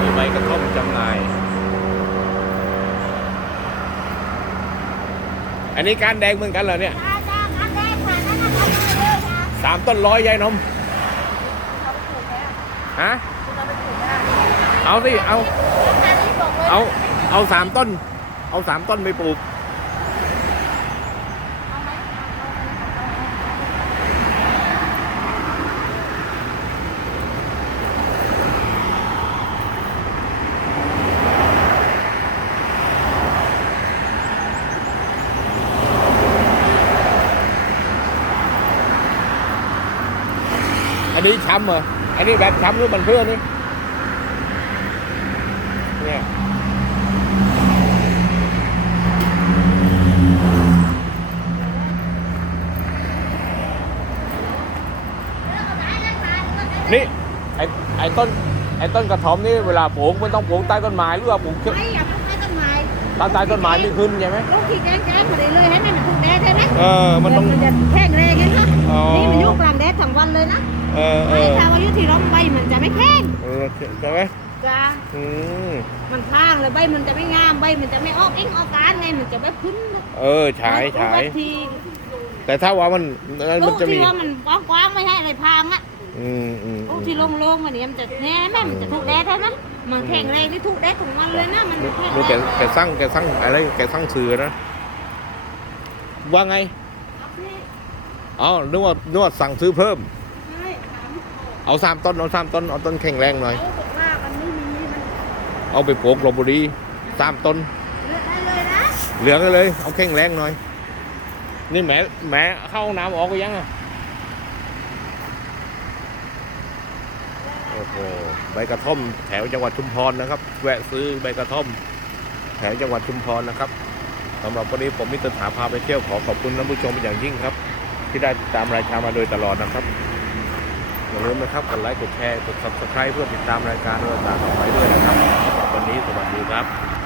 มีใบกระท่อมจำหน่าย อันนี้การแดงเหมือนกันเหรอเนี่ยสามต้นร้อยยายนมฮะเราไปปลูกได้เอาสิเอา เอา เอาสามต้น เอาสามต้นไปปลูก อันนี้ช้ำเหรอ อันนี้แบบช้ำหรือมันเพื่อนี่ เนี่ยนี่ไอ้ไอ้ต้นไอ้ต้นกระถอมนี่เวลาปลูกมันต้องปลูกใต้ต้นไม้หรือว่าปลูกไม่อยากปลูกใต้ต้นไม้ใต้ใต้ต้นไม้ไม่ขึ้นใช่ไหมลูกที่แจ้งแจ้งมาเลยเลยให้มันถูกแดดเลยนะเออมันต้องมันจะแข็งแรงไงคะ อ๋อนี่มันอยู่กลางแดดทั้งวันเลยนะเออเอไม่อถ้าว่าอยู่ที่ร่มใบมันจะไม่แข็งเออใช่ไหมจ้าอืมมันพางเลยใบมันจะไม่งามใบมันจะไม่ออกเอ็งออกการไงมันจะไม่พึ่นเออฉายฉายทีแต่ถ้าว่ามันมันลูมันกจะมี ที่ว่ามันกว้างๆไม่ให้อะไรพางอะอืมอืมลูกที่โล่งๆมันเนี่ยมันจะแน่แม่มันจะถูกแดดเท่านั้นมันแข็งแรงที่ถูกแดดของมันเลยนะมันแข็งดูแรแกงแกสร้างแกสร้างอะไรแกสร้างสื่อนะว่าไง อ๋อนึกว่านึกว่าสั่งซื้อเพิ่ม ใช่ถามเอาสามต้นเอาสามต้นเอาต้นแข็งแรงหน่อย เขาบอกว่ามันไม่มีมันเอาไปปลูกลบบุรีสามต้น เลือกได้เลยนะเหลืองเลย เอาแข็งแรงหน่อย นี่แหมแหมเข้าห้องน้ำออกไปยังอะ โอ้โห ใบกระท่อมแถวจังหวัดชุมพรนะครับ แวะซื้อใบกระท่อม แถวจังหวัดชุมพรนะครับสำหรับวันนี้ผมมิตรถาพาไปเที่ยวขอขอบคุณท่านผู้ชมเป็นอย่างยิ่งครับ ที่ได้ติดตามรายการมาโดยตลอดนะครับอย่าลืมนะครับกดไลค์กดแชร์กด subscribe เพื่อติดตามรายการด้วยต่างๆต่อไปด้วยนะครับวันนี้สวัสดีครับ